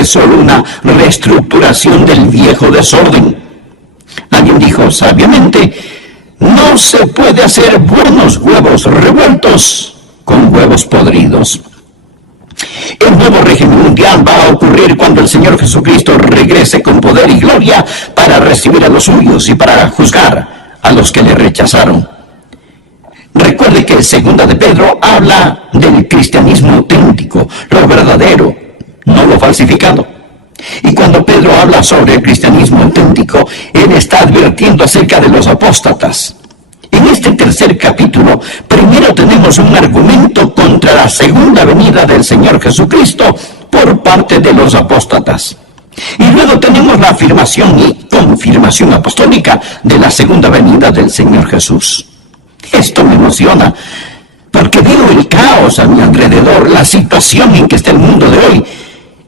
fue solo una reestructuración del viejo desorden. Alguien dijo sabiamente, no se puede hacer buenos huevos revueltos con huevos podridos. El nuevo régimen mundial va a ocurrir cuando el Señor Jesucristo regrese con poder y gloria para recibir a los suyos y para juzgar a los que le rechazaron. Recuerde que 2 de Pedro habla del cristianismo auténtico, lo verdadero, no lo falsificado. Y cuando Pedro habla sobre el cristianismo auténtico, él está advirtiendo acerca de los apóstatas. En este tercer capítulo, primero tenemos un argumento contra la segunda venida del Señor Jesucristo por parte de los apóstatas. Y luego tenemos la afirmación y confirmación apostólica de la segunda venida del Señor Jesús. Esto me emociona, porque veo el caos a mi alrededor, la situación en que está el mundo de hoy,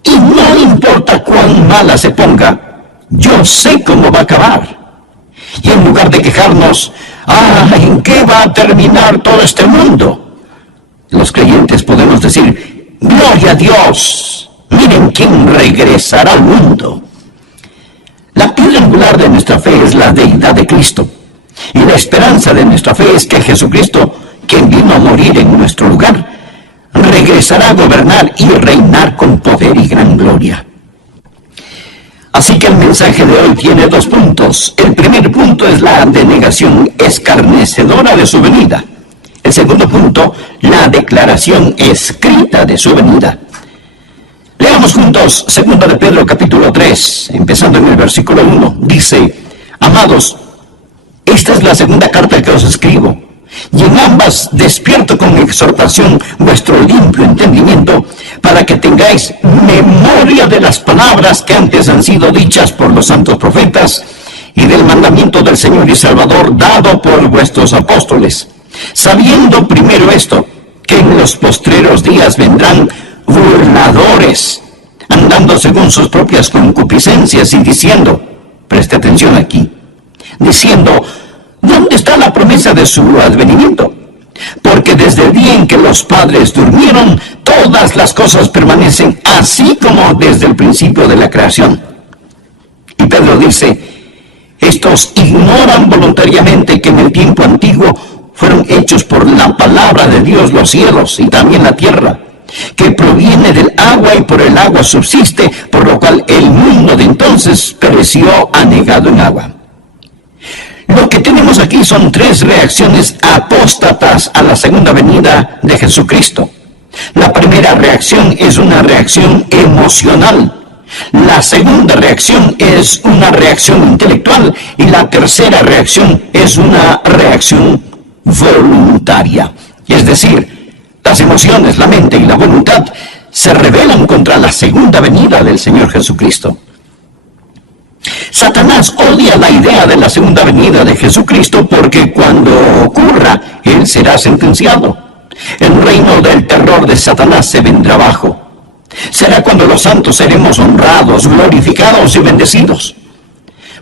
y no importa cuán mala se ponga, yo sé cómo va a acabar. Y en lugar de quejarnos, ¿en qué va a terminar todo este mundo?, los creyentes podemos decir, gloria a Dios, miren quién regresará al mundo. La piedra angular de nuestra fe es la deidad de Cristo. Y la esperanza de nuestra fe es que Jesucristo, quien vino a morir en nuestro lugar, regresará a gobernar y reinar con poder y gran gloria. Así que el mensaje de hoy tiene 2 puntos. El primer punto es la denegación escarnecedora de su venida. El segundo punto, la declaración escrita de su venida. Leamos juntos 2 de Pedro capítulo 3, empezando en el versículo 1. Dice, amados, esta es la segunda carta que os escribo, y en ambas despierto con exhortación vuestro limpio entendimiento, para que tengáis memoria de las palabras que antes han sido dichas por los santos profetas, y del mandamiento del Señor y Salvador dado por vuestros apóstoles, sabiendo primero esto, que en los postreros días vendrán burladores, andando según sus propias concupiscencias y diciendo, preste atención aquí, diciendo, ¿dónde está la promesa de su advenimiento? Porque desde el día en que los padres durmieron, todas las cosas permanecen así como desde el principio de la creación. Y Pedro dice, estos ignoran voluntariamente que en el tiempo antiguo fueron hechos por la palabra de Dios los cielos y también la tierra, que proviene del agua y por el agua subsiste, por lo cual el mundo de entonces pereció anegado en agua. Lo que tenemos aquí son 3 reacciones apóstatas a la segunda venida de Jesucristo. La primera reacción es una reacción emocional. La segunda reacción es una reacción intelectual. Y la tercera reacción es una reacción voluntaria. Es decir, las emociones, la mente y la voluntad se rebelan contra la segunda venida del Señor Jesucristo. Satanás odia la idea de la segunda venida de Jesucristo porque cuando ocurra, él será sentenciado. El reino del terror de Satanás se vendrá abajo. Será cuando los santos seremos honrados, glorificados y bendecidos.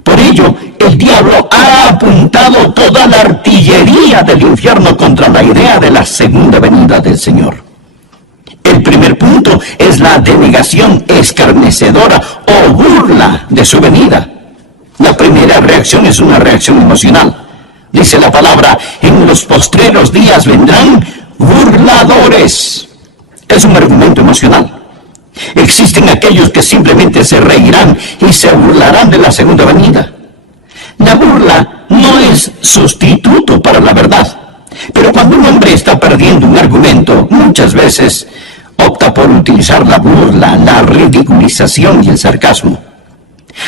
Por ello, el diablo ha apuntado toda la artillería del infierno contra la idea de la segunda venida del Señor. El primer punto es la denegación escarnecedora o burla de su venida. La primera reacción es una reacción emocional. Dice la palabra, en los postreros días vendrán burladores. Es un argumento emocional. Existen aquellos que simplemente se reirán y se burlarán de la segunda venida. La burla no es sustituto para la verdad. Pero cuando un hombre está perdiendo un argumento, muchas veces opta por utilizar la burla, la ridiculización y el sarcasmo.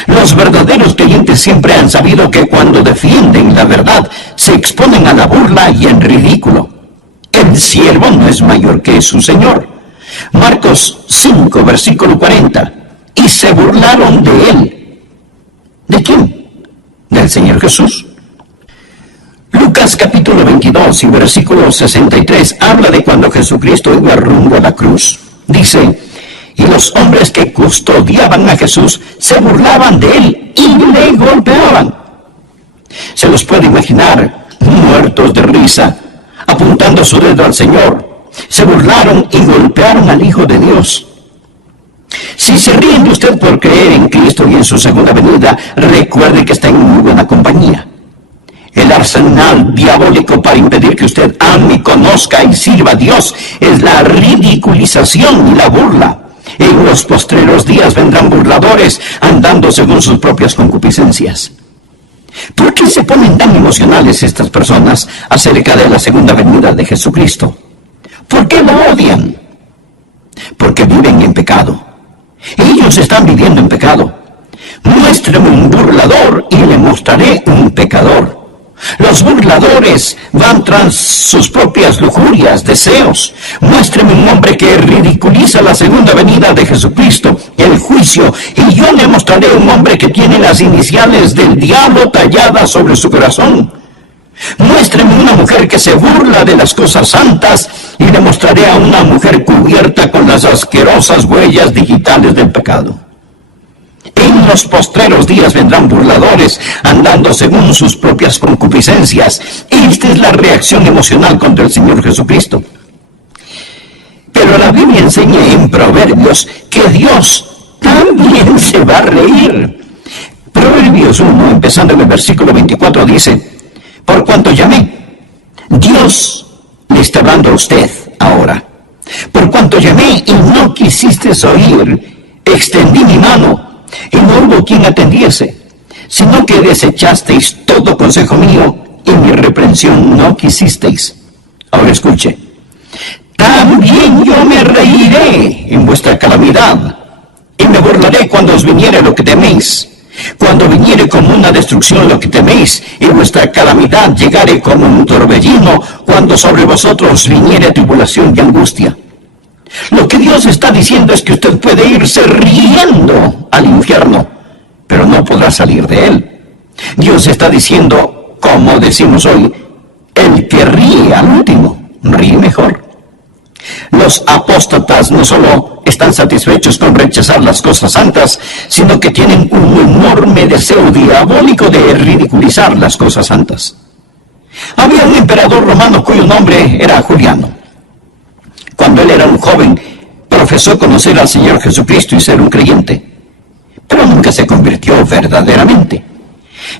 Los verdaderos creyentes siempre han sabido que cuando defienden la verdad, se exponen a la burla y el ridículo. El siervo no es mayor que su Señor. Marcos 5, versículo 40. Y se burlaron de él. ¿De quién? Del Señor Jesús. Lucas capítulo 22 y versículo 63 habla de cuando Jesucristo iba rumbo a la cruz. Dice, y los hombres que custodiaban a Jesús se burlaban de él y le golpeaban. Se los puede imaginar, muertos de risa, apuntando su dedo al Señor. Se burlaron y golpearon al Hijo de Dios. Si se ríen de usted por creer en Cristo y en su segunda venida, recuerde que está en muy buena compañía. El arsenal diabólico para impedir que usted ame, conozca y sirva a Dios es la ridiculización y la burla. En los postreros días vendrán burladores andando según sus propias concupiscencias. ¿Por qué se ponen tan emocionales estas personas acerca de la segunda venida de Jesucristo? ¿Por qué lo odian? Porque viven en pecado. Ellos están viviendo en pecado. Muéstreme un burlador y le mostraré un pecador. Los burladores van tras sus propias lujurias, deseos. Muéstreme un hombre que ridiculiza la segunda venida de Jesucristo, el juicio, y yo le mostraré un hombre que tiene las iniciales del diablo talladas sobre su corazón. Muéstreme una mujer que se burla de las cosas santas, y le mostraré a una mujer cubierta con las asquerosas huellas digitales del pecado. En los postreros días vendrán burladores andando según sus propias concupiscencias. Esta es la reacción emocional contra el Señor Jesucristo. Pero la Biblia enseña en Proverbios que Dios también se va a reír. Proverbios 1, empezando en el versículo 24, dice: por cuanto llamé, Dios le está hablando a usted ahora. Por cuanto llamé y no quisisteis oír, extendí mi mano y no hubo quien atendiese, sino que desechasteis todo consejo mío y mi reprensión no quisisteis. Ahora escuche: también yo me reiré en vuestra calamidad y me burlaré cuando os viniere lo que teméis. Cuando viniere como una destrucción lo que teméis, y vuestra calamidad llegare como un torbellino, cuando sobre vosotros viniere tribulación y angustia. Lo que Dios está diciendo es que usted puede irse riendo al infierno, pero no podrá salir de él. Dios está diciendo, como decimos hoy, el que ríe al último, ríe mejor. Los apóstatas no solo están satisfechos con rechazar las cosas santas, sino que tienen un enorme deseo diabólico de ridiculizar las cosas santas. Había un emperador romano cuyo nombre era Juliano. Cuando él era un joven, profesó conocer al Señor Jesucristo y ser un creyente, pero nunca se convirtió verdaderamente.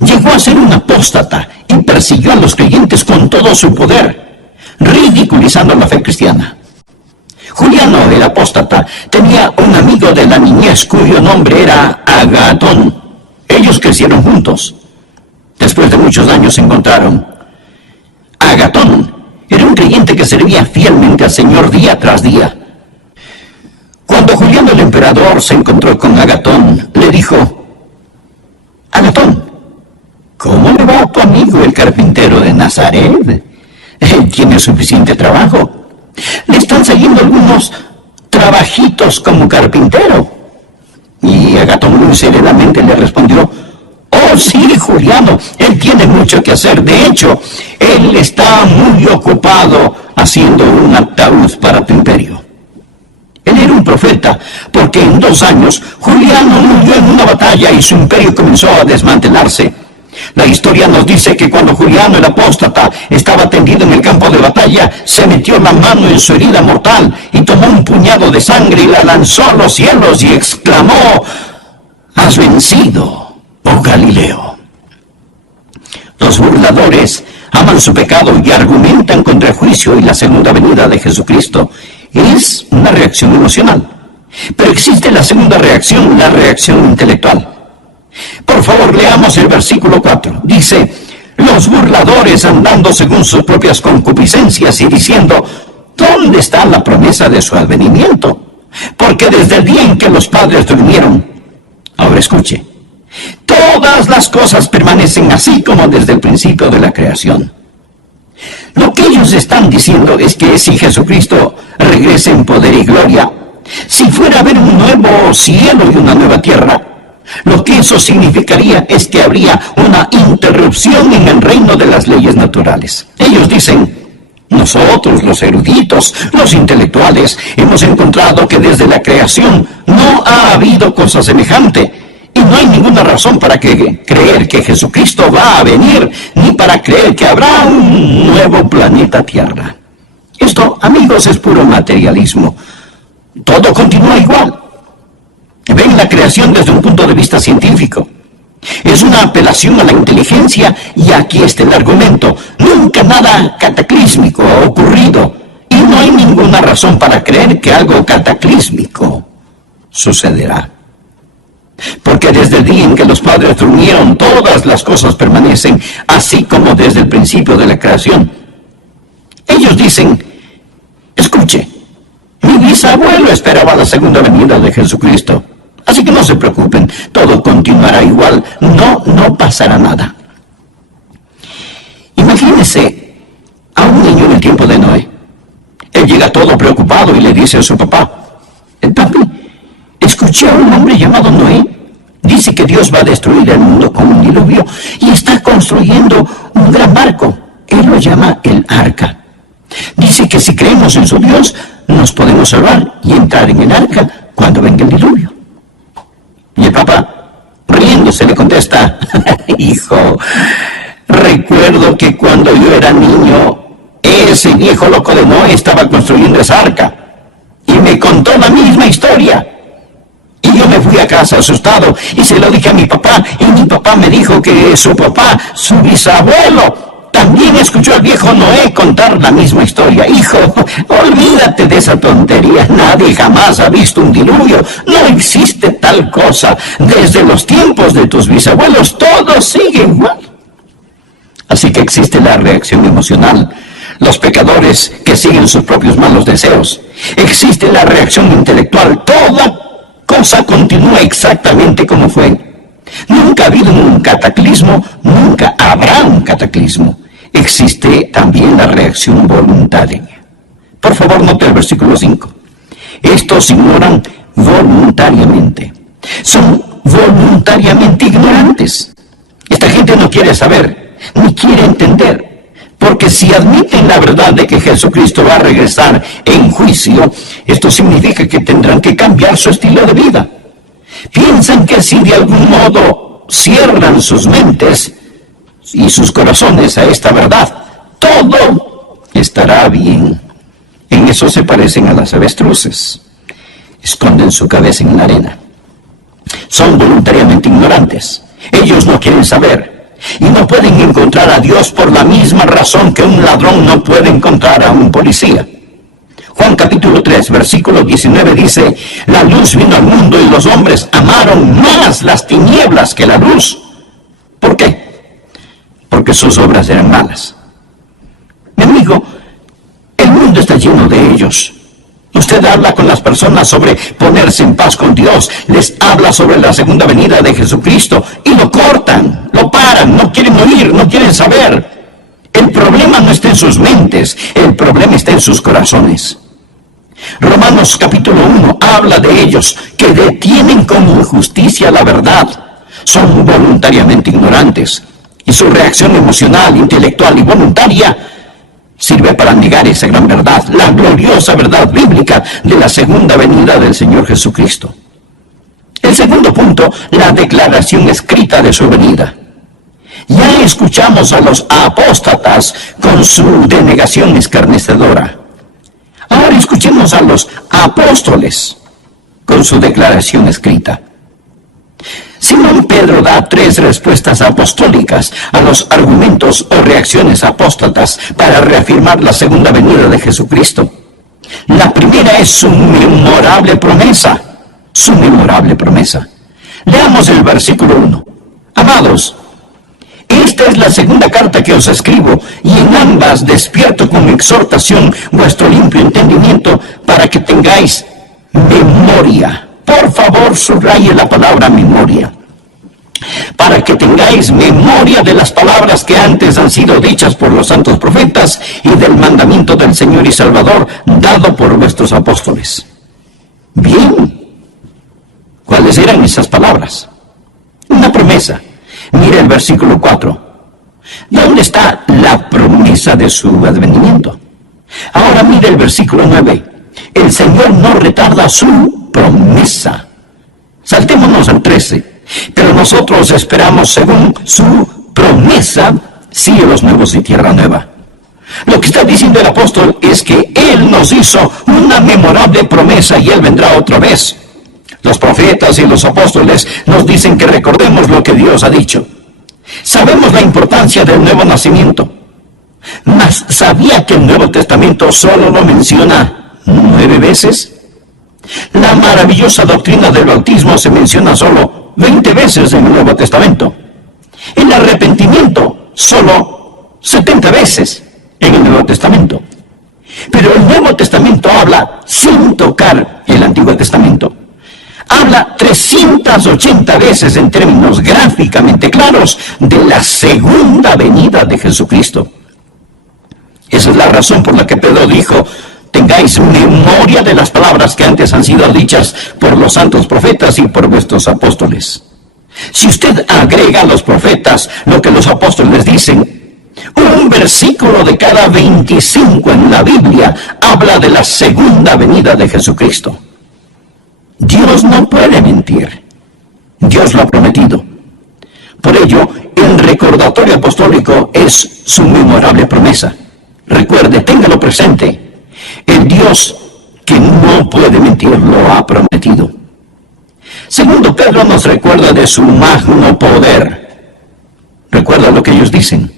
Llegó a ser un apóstata y persiguió a los creyentes con todo su poder, ridiculizando la fe cristiana. Juliano, el apóstata, tenía un amigo de la niñez cuyo nombre era Agatón. Ellos crecieron juntos. Después de muchos años se encontraron. Agatón era un creyente que servía fielmente al Señor día tras día. Cuando Juliano el emperador se encontró con Agatón, le dijo: Agatón, ¿cómo le va a tu amigo el carpintero de Nazaret? Él tiene suficiente trabajo. Le están saliendo algunos trabajitos como carpintero. Y Agatón muy serenamente le respondió: oh sí, Juliano, él tiene mucho que hacer. De hecho, él está muy ocupado haciendo un ataúd para tu imperio. Él era un profeta, porque en 2 años Juliano murió en una batalla y su imperio comenzó a desmantelarse. La historia nos dice que cuando Juliano el apóstata estaba tendido en el campo de batalla, se metió la mano en su herida mortal y tomó un puñado de sangre y la lanzó a los cielos y exclamó: has vencido, oh Galileo. Los burladores aman su pecado y argumentan contra el juicio y la segunda venida de Jesucristo. Es una reacción emocional. Pero existe la segunda reacción, la reacción intelectual. Por favor, leamos el versículo 4. Dice: los burladores andando según sus propias concupiscencias y diciendo: ¿dónde está la promesa de su advenimiento? Porque desde el día en que los padres durmieron. Ahora escuche: todas las cosas permanecen así como desde el principio de la creación. Lo que ellos están diciendo es que si Jesucristo regresa en poder y gloria, si fuera a haber un nuevo cielo y una nueva tierra, lo que eso significaría es que habría una interrupción en el reino de las leyes naturales. Ellos dicen: nosotros, los eruditos, los intelectuales, hemos encontrado que desde la creación no ha habido cosa semejante, y no hay ninguna razón para creer que Jesucristo va a venir, ni para creer que habrá un nuevo planeta Tierra. Esto, amigos, es puro materialismo. Todo continúa igual. creación desde un punto de vista científico. Es una apelación a la inteligencia y aquí está el argumento. Nunca nada cataclísmico ha ocurrido y no hay ninguna razón para creer que algo cataclísmico sucederá. Porque desde el día en que los padres durmieron, todas las cosas permanecen, así como desde el principio de la creación. Ellos dicen, escuche, mi bisabuelo esperaba la segunda venida de Jesucristo. Así que no se preocupen, todo continuará igual, no pasará nada. Imagínense a un niño en el tiempo de Noé. Él llega todo preocupado y le dice a su papá, papi, escuché a un hombre llamado Noé. Dice que Dios va a destruir el mundo con un diluvio y está construyendo un gran barco. Él lo llama el arca. Dice que si creemos en su Dios, nos podemos salvar y entrar en el arca cuando venga el diluvio. Y el papá, riéndose, le contesta, hijo, recuerdo que cuando yo era niño, ese viejo loco de Noé estaba construyendo esa arca y me contó la misma historia. Y yo me fui a casa asustado y se lo dije a mi papá y mi papá me dijo que su papá, su bisabuelo, también escuchó al viejo Noé contar la misma historia. Hijo, olvídate de esa tontería. Nadie jamás ha visto un diluvio. No existe tal cosa. Desde los tiempos de tus bisabuelos todo sigue igual. Así que existe la reacción emocional. Los pecadores que siguen sus propios malos deseos. Existe la reacción intelectual. Toda cosa continúa exactamente como fue. Nunca ha habido un cataclismo, nunca habrá un cataclismo. Existe también la reacción voluntaria. Por favor, note el versículo 5. Estos ignoran voluntariamente. Son voluntariamente ignorantes. Esta gente no quiere saber, ni quiere entender. Porque si admiten la verdad de que Jesucristo va a regresar en juicio, esto significa que tendrán que cambiar su estilo de vida. Piensan que si de algún modo cierran sus mentes y sus corazones a esta verdad, todo estará bien. En eso se parecen a las avestruces. Esconden su cabeza en la arena. Son voluntariamente ignorantes. Ellos no quieren saber. Y no pueden encontrar a Dios por la misma razón que un ladrón no puede encontrar a un policía. Juan capítulo 3, versículo 19 dice, la luz vino al mundo y los hombres amaron más las tinieblas que la luz. ¿Por qué? Porque sus obras eran malas. Mi amigo, el mundo está lleno de ellos. Usted habla con las personas sobre ponerse en paz con Dios, les habla sobre la segunda venida de Jesucristo y lo cortan, lo paran, no quieren oír, no quieren saber. El problema no está en sus mentes, el problema está en sus corazones. Romanos capítulo 1 habla de ellos que detienen con injusticia la verdad. Son voluntariamente ignorantes y su reacción emocional, intelectual y voluntaria sirve para negar esa gran verdad, la gloriosa verdad bíblica de la segunda venida del Señor Jesucristo. El segundo punto, la declaración escrita de su venida. Ya escuchamos a los apóstatas con su denegación escarnecedora. Ahora escuchemos a los apóstoles con su declaración escrita. Simón Pedro da 3 respuestas apostólicas a los argumentos o reacciones apóstatas para reafirmar la segunda venida de Jesucristo. La primera es su memorable promesa. Su memorable promesa. Leamos el versículo 1. Amados, esta es la segunda carta que os escribo, y en ambas despierto con exhortación vuestro limpio entendimiento para que tengáis memoria. Por favor, subraye la palabra memoria. Para que tengáis memoria de las palabras que antes han sido dichas por los santos profetas y del mandamiento del Señor y Salvador dado por vuestros apóstoles. Bien. ¿Cuáles eran esas palabras? Una promesa. Mira el versículo 4. ¿Dónde está la promesa de su advenimiento? Ahora mira el versículo 9. El Señor no retarda su promesa. Saltémonos al 13. Pero nosotros esperamos según su promesa cielos nuevos y tierra nueva. Lo que está diciendo el apóstol es que Él nos hizo una memorable promesa y Él vendrá otra vez. Los profetas y los apóstoles nos dicen que recordemos lo que Dios ha dicho. Sabemos la importancia del nuevo nacimiento. Mas, ¿sabía que el Nuevo Testamento solo lo menciona 9 veces? La maravillosa doctrina del bautismo se menciona solo 20 veces en el Nuevo Testamento. El arrepentimiento solo 70 veces en el Nuevo Testamento. Pero el Nuevo Testamento habla sin tocar el Antiguo Testamento. Habla 380 veces en términos gráficamente claros de la segunda venida de Jesucristo. Esa es la razón por la que Pedro dijo: tengáis memoria de las palabras que antes han sido dichas por los santos profetas y por vuestros apóstoles. Si usted agrega a los profetas lo que los apóstoles dicen, un versículo de cada 25 en la Biblia habla de la segunda venida de Jesucristo. Dios no puede mentir. Dios lo ha prometido. Por ello, el recordatorio apostólico es su memorable promesa. Recuerde, téngalo presente. El Dios que no puede mentir lo ha prometido. Segundo, Pedro nos recuerda de su magno poder. Recuerda lo que ellos dicen.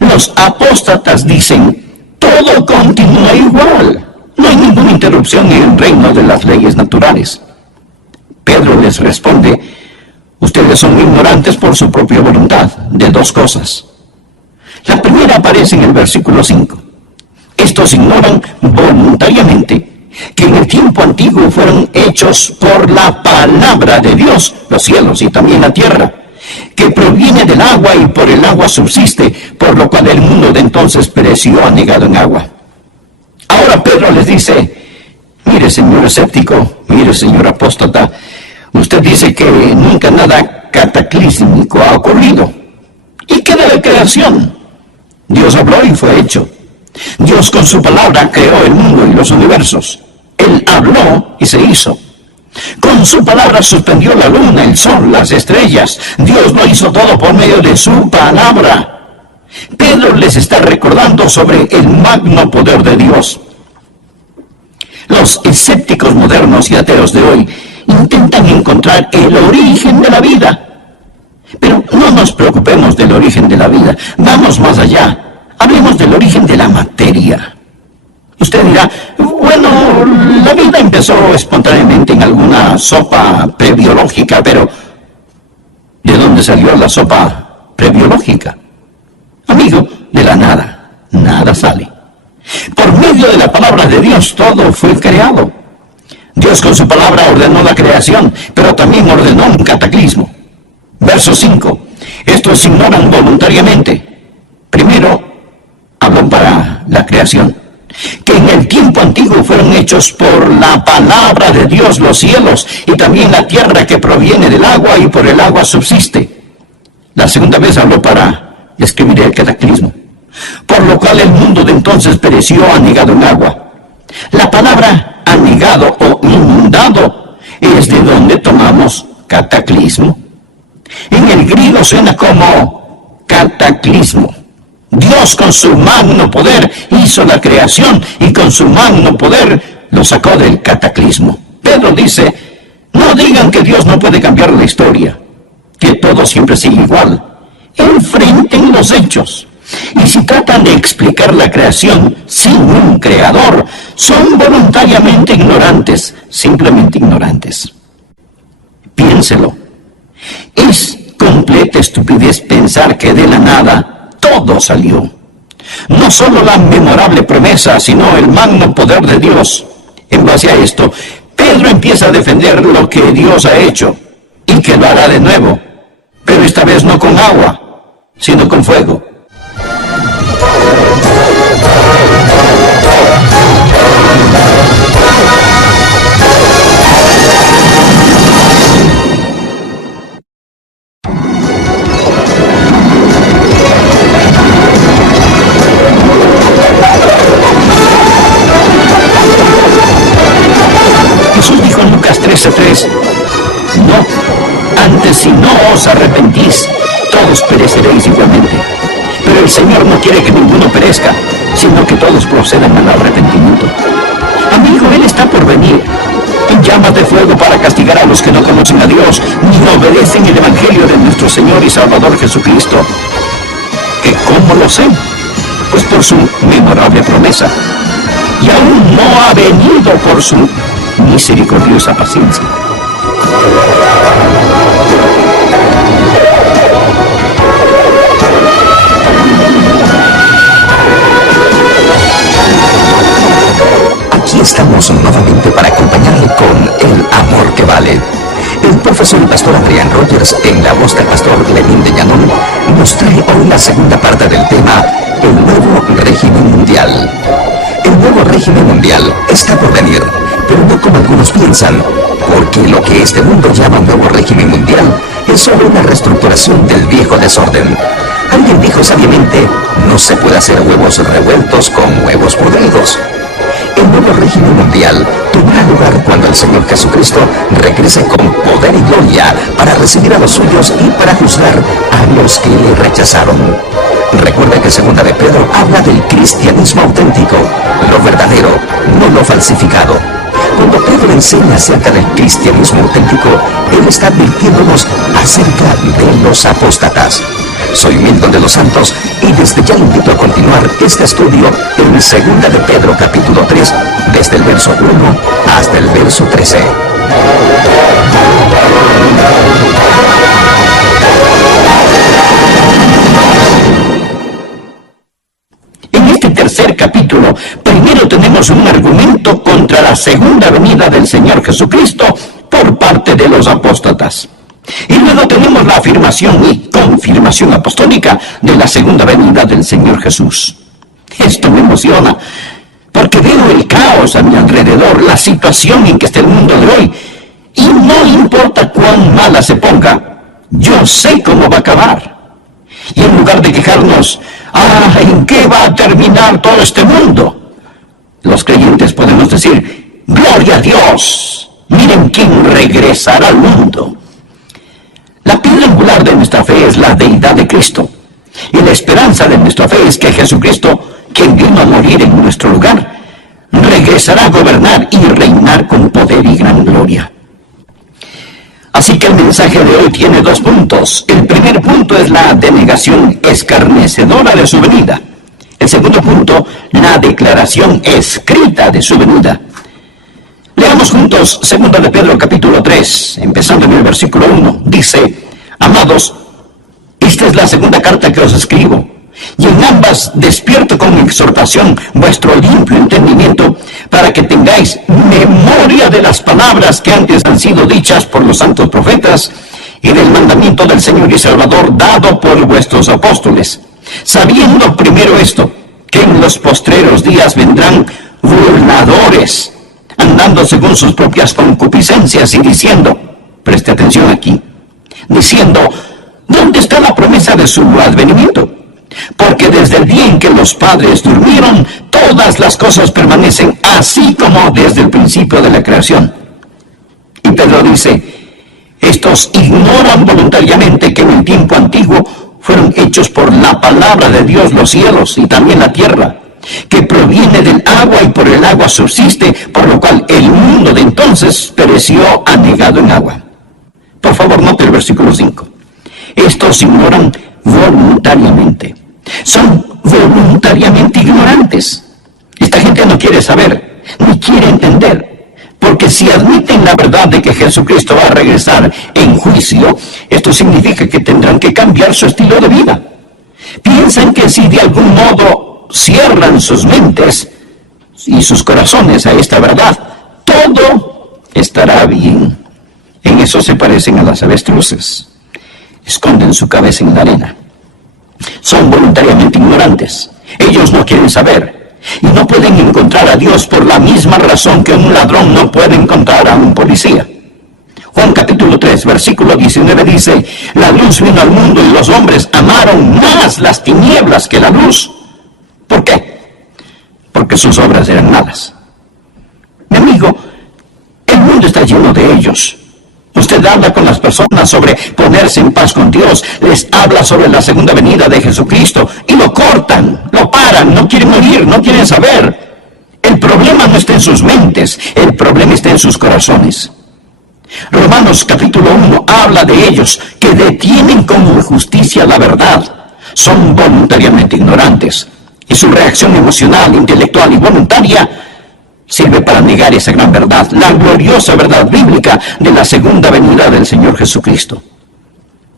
Los apóstatas dicen: todo continúa igual. No hay ninguna interrupción en el reino de las leyes naturales. Pedro les responde: ustedes son ignorantes por su propia voluntad de dos cosas. La primera aparece en el versículo 5. Estos ignoran voluntariamente que en el tiempo antiguo fueron hechos por la palabra de Dios los cielos y también la tierra, que proviene del agua y por el agua subsiste, por lo cual el mundo de entonces pereció anegado en agua. Ahora Pedro les dice: mire, señor escéptico, mire, señor apóstata, usted dice que nunca nada cataclísmico ha ocurrido. ¿Y qué de la creación? Dios habló y fue hecho. Dios con su palabra creó el mundo y los universos. Él habló y se hizo. Con su palabra suspendió la luna, el sol, las estrellas. Dios lo hizo todo por medio de su palabra. Pedro les está recordando sobre el magno poder de Dios. Los escépticos modernos y ateos de hoy intentan encontrar el origen de la vida. Pero no nos preocupemos del origen de la vida. Vamos más allá. Hablemos del origen de la materia. Usted dirá: bueno, la vida empezó espontáneamente en alguna sopa prebiológica, pero ¿de dónde salió la sopa prebiológica? Amigo, de la nada. Nada sale. Por medio de la palabra de Dios todo fue creado. Dios con su palabra ordenó la creación, pero también ordenó un cataclismo. Verso 5. Estos ignoran voluntariamente. Primero, habló para la creación. Que en el tiempo antiguo fueron hechos por la palabra de Dios los cielos y también la tierra que proviene del agua y por el agua subsiste. La segunda vez habló para describir el cataclismo. Por lo cual el mundo de entonces pereció anegado en agua. La palabra anegado o inundado es de donde tomamos cataclismo. En el griego suena como cataclismo. Dios con su magno poder hizo la creación y con su magno poder lo sacó del cataclismo. Pedro dice: no digan que Dios no puede cambiar la historia, que todo siempre sigue igual. Enfrenten los hechos. Y si tratan de explicar la creación sin un creador, son voluntariamente ignorantes, simplemente ignorantes. Piénselo. Es completa estupidez pensar que de la nada todo salió. No solo la memorable promesa, sino el magno poder de Dios. En base a esto, Pedro empieza a defender lo que Dios ha hecho y que lo hará de nuevo, pero esta vez no con agua, sino con fuego. Jesús dijo en Lucas 13:3: no, antes si no os arrepentís, todos pereceréis igualmente. Pero el Señor no quiere que ninguno perezca, sino que todos procedan al arrepentimiento. Amigo, Él está por venir. llamas de fuego para castigar a los que no conocen a Dios ni obedecen el Evangelio de nuestro Señor y Salvador Jesucristo. ¿Que cómo lo sé? Pues por su memorable promesa. Y aún no ha venido por su misericordiosa paciencia. Aquí estamos nuevamente para acompañarle con El Amor que Vale. El profesor y pastor Adrián Rogers, en la voz del pastor Lenín de Llanón, nos trae hoy la segunda parte del tema El Nuevo Régimen Mundial. El nuevo régimen mundial está por venir, pero no como algunos piensan, porque lo que este mundo llama nuevo régimen mundial es solo una reestructuración del viejo desorden. Alguien dijo sabiamente, no se puede hacer huevos revueltos con huevos podridos. El nuevo régimen mundial tomará lugar cuando el Señor Jesucristo regrese con poder y gloria para recibir a los suyos y para juzgar a los que le rechazaron. Recuerda que 2 de Pedro habla del cristianismo auténtico, lo verdadero, no lo falsificado. Cuando Pedro enseña acerca del cristianismo auténtico, él está advirtiéndonos acerca de los apóstatas. Soy Milton de los Santos y desde ya invito a continuar este estudio en 2 de Pedro capítulo 3, desde el verso 1 hasta el verso 13. En este tercer capítulo, primero tenemos un argumento contra la segunda venida del Señor Jesucristo por parte de los apóstatas. Y luego tenemos la afirmación y confirmación apostólica de la segunda venida del Señor Jesús. Esto me emociona, porque veo el caos a mi alrededor, la situación en que está el mundo de hoy, y no importa cuán mala se ponga, yo sé cómo va a acabar. Y en lugar de quejarnos, ¿en qué va a terminar todo este mundo?, los creyentes podemos decir, ¡gloria a Dios! Miren quién regresará al mundo. La piedra angular de nuestra fe es la deidad de Cristo. Y la esperanza de nuestra fe es que Jesucristo, quien vino a morir en nuestro lugar, regresará a gobernar y reinar con poder y gran gloria. Así que el mensaje de hoy tiene 2 puntos. El primer punto es la denegación escarnecedora de su venida. El segundo punto, la declaración escrita de su venida. Leamos juntos 2 de Pedro capítulo 3, empezando en el versículo 1. Dice, amados, esta es la segunda carta que os escribo, y en ambas despierto con exhortación vuestro limpio entendimiento, para que tengáis memoria de las palabras que antes han sido dichas por los santos profetas, y del mandamiento del Señor y Salvador dado por vuestros apóstoles, sabiendo primero esto, que en los postreros días vendrán burladores, andando según sus propias concupiscencias y diciendo, preste atención aquí, diciendo, ¿dónde está la promesa de su advenimiento? Porque desde el día en que los padres durmieron, todas las cosas permanecen así como desde el principio de la creación. Y Pedro dice, estos ignoran voluntariamente que en el tiempo antiguo fueron hechos por la palabra de Dios los cielos y también la tierra, que proviene del agua y por el agua subsiste, por lo cual el mundo de entonces pereció anegado en agua. Por favor, note el versículo 5. Estos ignoran voluntariamente. Son voluntariamente ignorantes. Esta gente no quiere saber, ni quiere entender, porque si admiten la verdad de que Jesucristo va a regresar en juicio, esto significa que tendrán que cambiar su estilo de vida. Piensan que si de algún modo cierran sus mentes y sus corazones a esta verdad, todo estará bien. En eso se parecen a las avestruces. Esconden su cabeza en la arena. Son voluntariamente ignorantes. Ellos no quieren saber. Y no pueden encontrar a Dios por la misma razón que un ladrón no puede encontrar a un policía. Juan capítulo 3, versículo 19 dice, la luz vino al mundo y los hombres amaron más las tinieblas que la luz. ¿Por qué? Porque sus obras eran malas. Mi amigo, el mundo está lleno de ellos. Usted habla con las personas sobre ponerse en paz con Dios, les habla sobre la segunda venida de Jesucristo y lo cortan, lo paran, no quieren oír, no quieren saber. El problema no está en sus mentes, el problema está en sus corazones. Romanos capítulo 1 habla de ellos que detienen como injusticia la verdad. Son voluntariamente ignorantes y su reacción emocional, intelectual y voluntaria sirve para negar esa gran verdad, la gloriosa verdad bíblica de la segunda venida del Señor Jesucristo.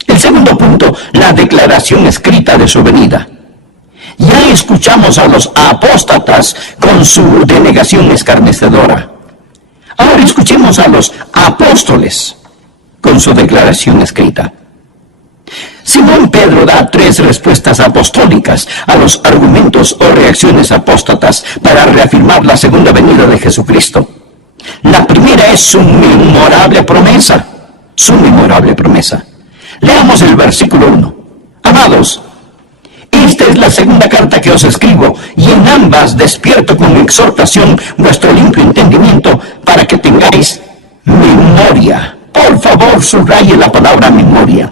El segundo punto, la declaración escrita de su venida. Ya escuchamos a los apóstatas con su denegación escarnecedora. Ahora escuchemos a los apóstoles con su declaración escrita. Simón Pedro da 3 respuestas apostólicas a los argumentos o reacciones apóstatas para reafirmar la segunda venida de Jesucristo. La primera es su memorable promesa. Su memorable promesa. Leamos el versículo 1. Amados, esta es la segunda carta que os escribo, y en ambas despierto con exhortación vuestro limpio entendimiento para que tengáis memoria. Por favor, subraye la palabra memoria.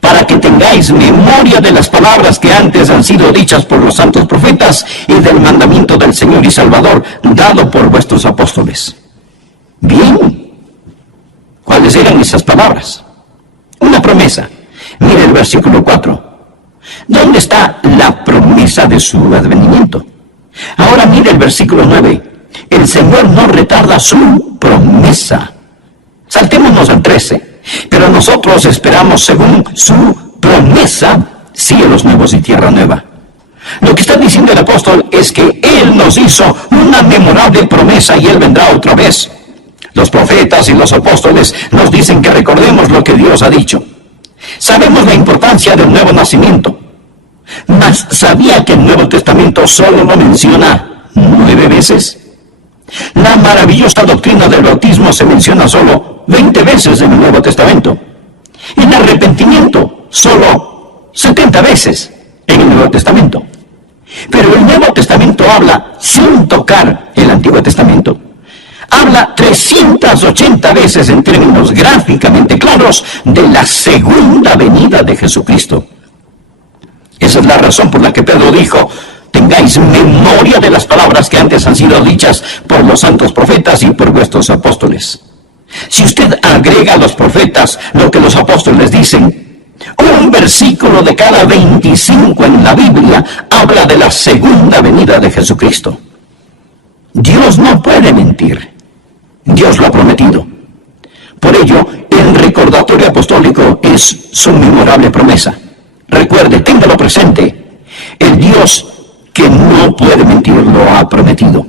Para que tengáis memoria de las palabras que antes han sido dichas por los santos profetas y del mandamiento del Señor y Salvador dado por vuestros apóstoles. Bien, ¿cuáles eran esas palabras? Una promesa. Mire el versículo 4. ¿Dónde está la promesa de su advenimiento? Ahora mire el versículo 9. El Señor no retarda su promesa. Saltémonos al 13. Pero nosotros esperamos según su promesa cielos nuevos y tierra nueva. Lo que está diciendo el apóstol es que Él nos hizo una memorable promesa y Él vendrá otra vez. Los profetas y los apóstoles nos dicen que recordemos lo que Dios ha dicho. Sabemos la importancia del nuevo nacimiento. Mas ¿sabía que el Nuevo Testamento solo lo menciona 9 veces? La maravillosa doctrina del bautismo se menciona solo 20 veces en el Nuevo Testamento. El arrepentimiento solo 70 veces en el Nuevo Testamento. Pero el Nuevo Testamento habla sin tocar el Antiguo Testamento. Habla 380 veces en términos gráficamente claros de la segunda venida de Jesucristo. Esa es la razón por la que Pedro dijo: tengáis memoria de las palabras que antes han sido dichas por los santos profetas y por vuestros apóstoles. Si usted agrega a los profetas lo que los apóstoles dicen, un versículo de cada 25 en la Biblia habla de la segunda venida de Jesucristo. Dios no puede mentir. Dios lo ha prometido. Por ello, el recordatorio apostólico es su memorable promesa. Recuerde, téngalo presente. El Dios que no puede mentir lo ha prometido.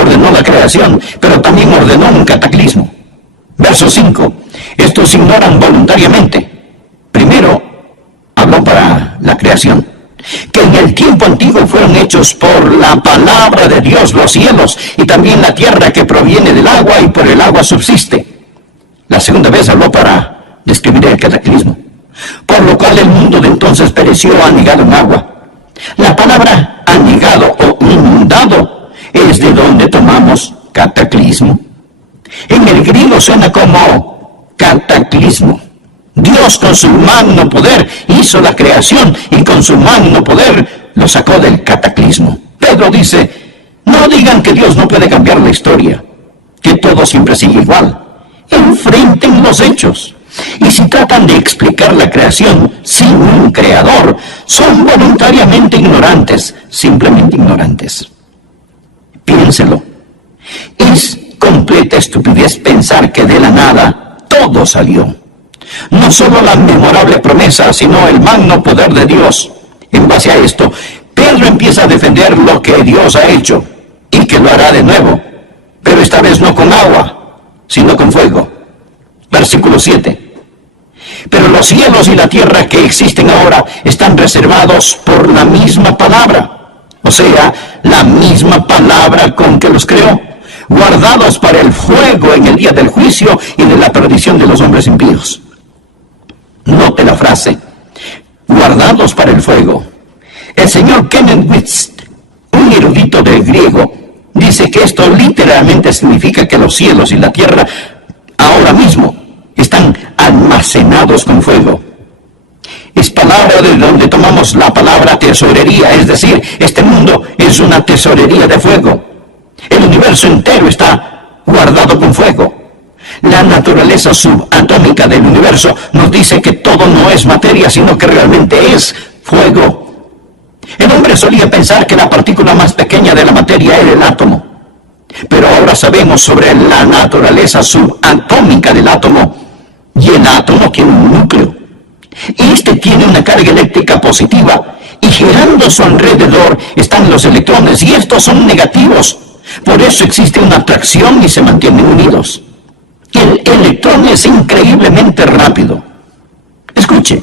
Ordenó la creación, pero también ordenó un cataclismo. Verso 5. Estos ignoran voluntariamente. Primero, habló para la creación, que en el tiempo antiguo fueron hechos por la palabra de Dios los cielos, y también la tierra que proviene del agua y por el agua subsiste. La segunda vez habló para describir el cataclismo, por lo cual el mundo de entonces pereció anegado en agua. La palabra anegado o inundado es de donde tomamos cataclismo. En el griego suena como cataclismo. Dios con su magno poder hizo la creación y con su magno poder lo sacó del cataclismo. Pedro dice: no digan que Dios no puede cambiar la historia, que todo siempre sigue igual. Enfrenten los hechos. Y si tratan de explicar la creación sin un creador, son voluntariamente ignorantes, simplemente ignorantes. Piénselo. Es completa estupidez pensar que de la nada todo salió. No solo la memorable promesa, sino el magno poder de Dios. En base a esto, Pedro empieza a defender lo que Dios ha hecho y que lo hará de nuevo, pero esta vez no con agua, sino con fuego. Versículo 7. Pero los cielos y la tierra que existen ahora están reservados por la misma palabra, o sea, la misma palabra con que los creó, guardados para el fuego en el día del juicio y de la perdición de los hombres impíos. Note la frase, guardados para el fuego. El señor Kenneth Witz, un erudito del griego, dice que esto literalmente significa que los cielos y la tierra ahora mismo están almacenados con fuego. Es palabra de donde tomamos la palabra tesorería, es decir, este mundo es una tesorería de fuego. El universo entero está guardado con fuego. La naturaleza subatómica del universo nos dice que todo no es materia, sino que realmente es fuego. El hombre solía pensar que la partícula más pequeña de la materia era el átomo. Pero ahora sabemos sobre la naturaleza subatómica del átomo. Y el átomo tiene un núcleo. Este tiene una carga eléctrica positiva y girando a su alrededor están los electrones y estos son negativos. Por eso existe una atracción y se mantienen unidos. El electrón es increíblemente rápido. Escuche,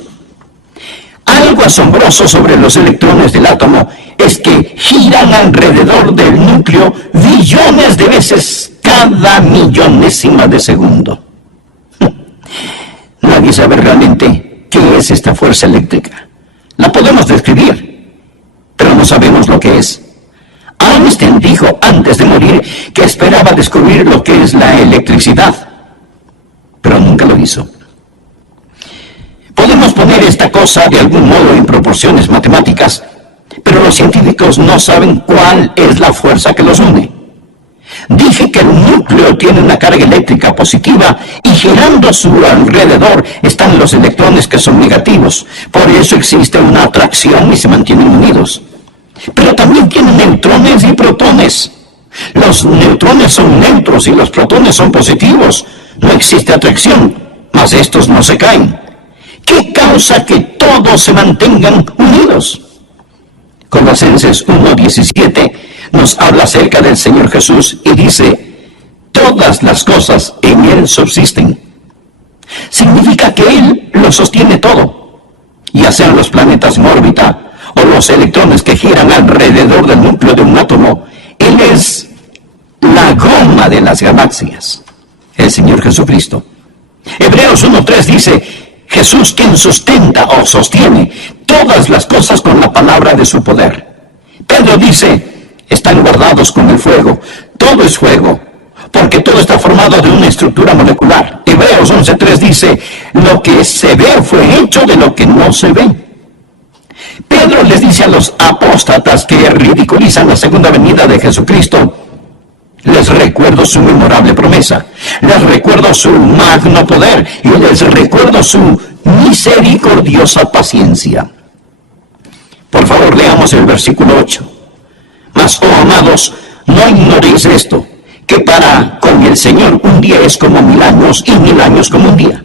algo asombroso sobre los electrones del átomo es que giran alrededor del núcleo billones de veces cada millonésima de segundo. Nadie sabe realmente qué es esta fuerza eléctrica. La podemos describir, pero no sabemos lo que es. Einstein dijo antes de morir que esperaba descubrir lo que es la electricidad, pero nunca lo hizo. Podemos poner esta cosa de algún modo en proporciones matemáticas, pero los científicos no saben cuál es la fuerza que los une. Dije que el núcleo tiene una carga eléctrica positiva y girando a su alrededor están los electrones que son negativos. Por eso existe una atracción y se mantienen unidos. Pero también tienen neutrones y protones. Los neutrones son neutros y los protones son positivos. No existe atracción, mas estos no se caen. ¿Qué causa que todos se mantengan unidos? Colosenses 1:17 nos habla acerca del Señor Jesús y dice, todas las cosas en Él subsisten. Significa que Él lo sostiene todo, ya sean los planetas en órbita o los electrones que giran alrededor del núcleo de un átomo. Él es la goma de las galaxias, el Señor Jesucristo. Hebreos 1:3 dice, Jesús quien sustenta o sostiene todas las cosas con la palabra de su poder. Pedro dice, están guardados con el fuego. Todo es fuego, porque todo está formado de una estructura molecular. Hebreos 11:3 dice, lo que se ve fue hecho de lo que no se ve. Pedro les dice a los apóstatas que ridiculizan la segunda venida de Jesucristo, les recuerdo su memorable promesa, les recuerdo su magno poder y les recuerdo su misericordiosa paciencia. Por favor, leamos el versículo 8. Mas, oh amados, no ignoréis esto, que para con el Señor un día es como 1000 años y 1000 años como un día.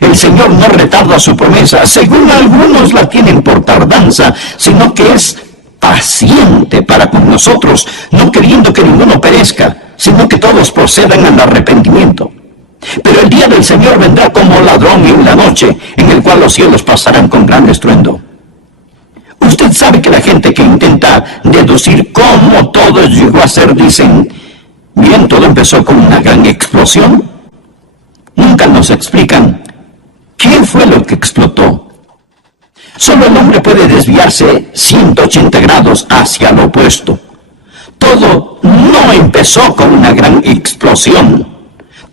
El Señor no retarda su promesa, según algunos la tienen por tardanza, sino que es paciente para con nosotros, no queriendo que ninguno perezca, sino que todos procedan al arrepentimiento. Pero el día del Señor vendrá como ladrón en la noche, en el cual los cielos pasarán con gran estruendo. Usted sabe que la gente que intenta deducir cómo todo llegó a ser, dicen, bien, todo empezó con una gran explosión. Nunca nos explican qué fue lo que explotó. Solo el hombre puede desviarse 180 grados hacia lo opuesto. Todo no empezó con una gran explosión.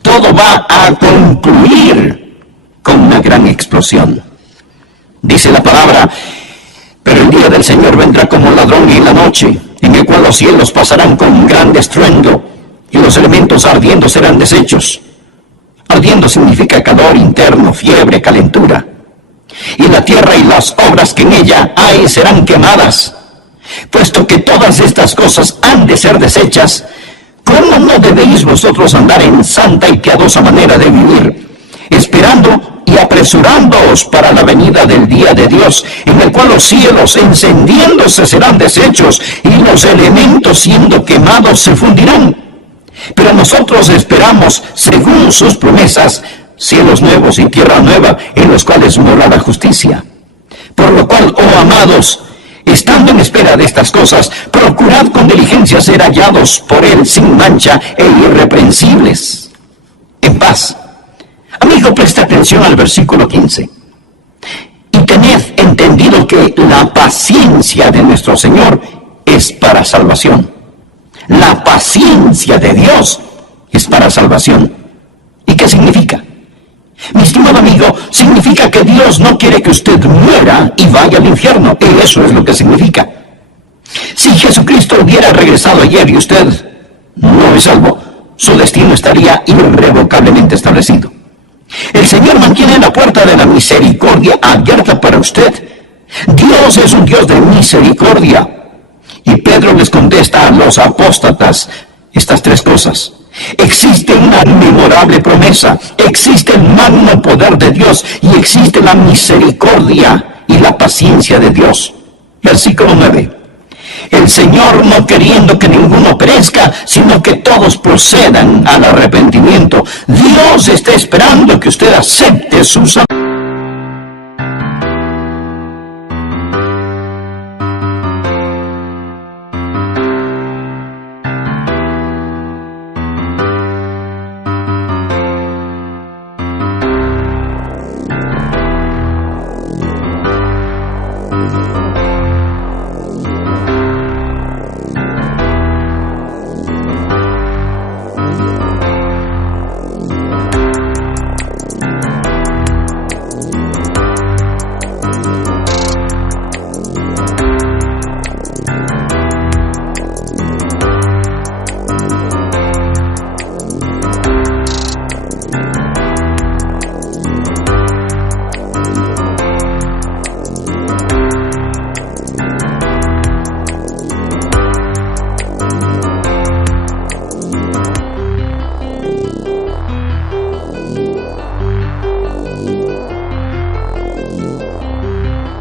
Todo va a concluir con una gran explosión. Dice la palabra, pero el día del Señor vendrá como ladrón en la noche, en el cual los cielos pasarán con gran estruendo, y los elementos ardiendo serán deshechos. ardiendo significa calor interno, fiebre, calentura. Y la tierra y las obras que en ella hay serán quemadas. Puesto que todas estas cosas han de ser deshechas, ¿cómo no debéis vosotros andar en santa y piadosa manera de vivir, esperando y apresurándoos para la venida del día de Dios, en el cual los cielos encendiéndose serán deshechos y los elementos siendo quemados se fundirán? Pero nosotros esperamos, según sus promesas, cielos nuevos y tierra nueva, en los cuales mora la justicia. Por lo cual, oh amados, estando en espera de estas cosas, procurad con diligencia ser hallados por Él sin mancha e irreprensibles, en paz. Amigo, presta atención al versículo 15. Y tened entendido que la paciencia de nuestro Señor es para salvación. La paciencia de Dios es para salvación. ¿Y qué significa? Mi estimado amigo, significa que Dios no quiere que usted muera y vaya al infierno. Y eso es lo que significa. Si Jesucristo hubiera regresado ayer y usted no es salvo, su destino estaría irrevocablemente establecido. El Señor mantiene la puerta de la misericordia abierta para usted. Dios es un Dios de misericordia. Y Pedro les contesta a los apóstatas estas tres cosas. Existe una memorable promesa, existe el magno poder de Dios y existe la misericordia y la paciencia de Dios. Versículo 9. El Señor, no queriendo que ninguno perezca, sino que todos procedan al arrepentimiento. Dios está esperando que usted acepte su salvación.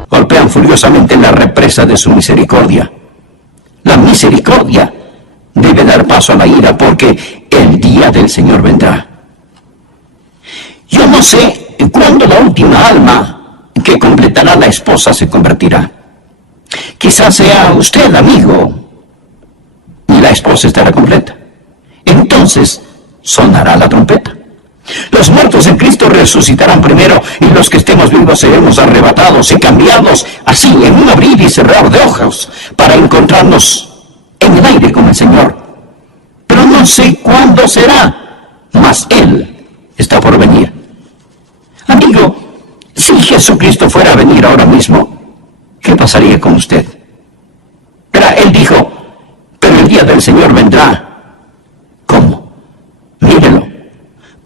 Golpean furiosamente la represa de su misericordia. La misericordia debe dar paso a la ira, porque el día del Señor vendrá. Yo no sé cuándo la última alma que completará la esposa se convertirá. Quizás sea usted, amigo, y la esposa estará completa. Entonces sonará la trompeta. Los muertos en Cristo resucitarán primero, y los que estemos vivos seremos arrebatados y cambiados, así en un abrir y cerrar de ojos, para encontrarnos en el aire con el Señor. Pero no sé cuándo será, mas Él está por venir. Amigo, si Jesucristo fuera a venir ahora mismo, ¿qué pasaría con usted? Verá, Él dijo, pero el día del Señor vendrá. ¿Cómo? Mírelo.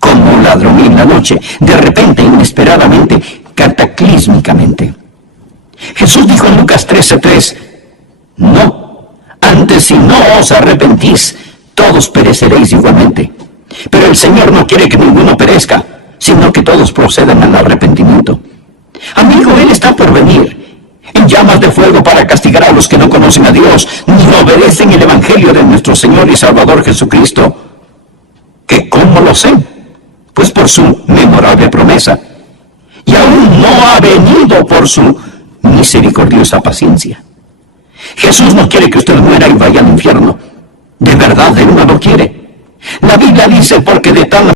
Como un ladrón en la noche, de repente, inesperadamente, cataclísmicamente. Jesús dijo en Lucas 13:3, no, antes si no os arrepentís, todos pereceréis igualmente. Pero el Señor no quiere que ninguno perezca, sino que todos procedan al arrepentimiento. Amigo, Él está por venir, en llamas de fuego para castigar a los que no conocen a Dios, ni obedecen el Evangelio de nuestro Señor y Salvador Jesucristo. ¿Que cómo lo sé? Pues por su memorable promesa, y aún no ha venido por su misericordiosa paciencia. Jesús no quiere que usted muera y vaya al infierno.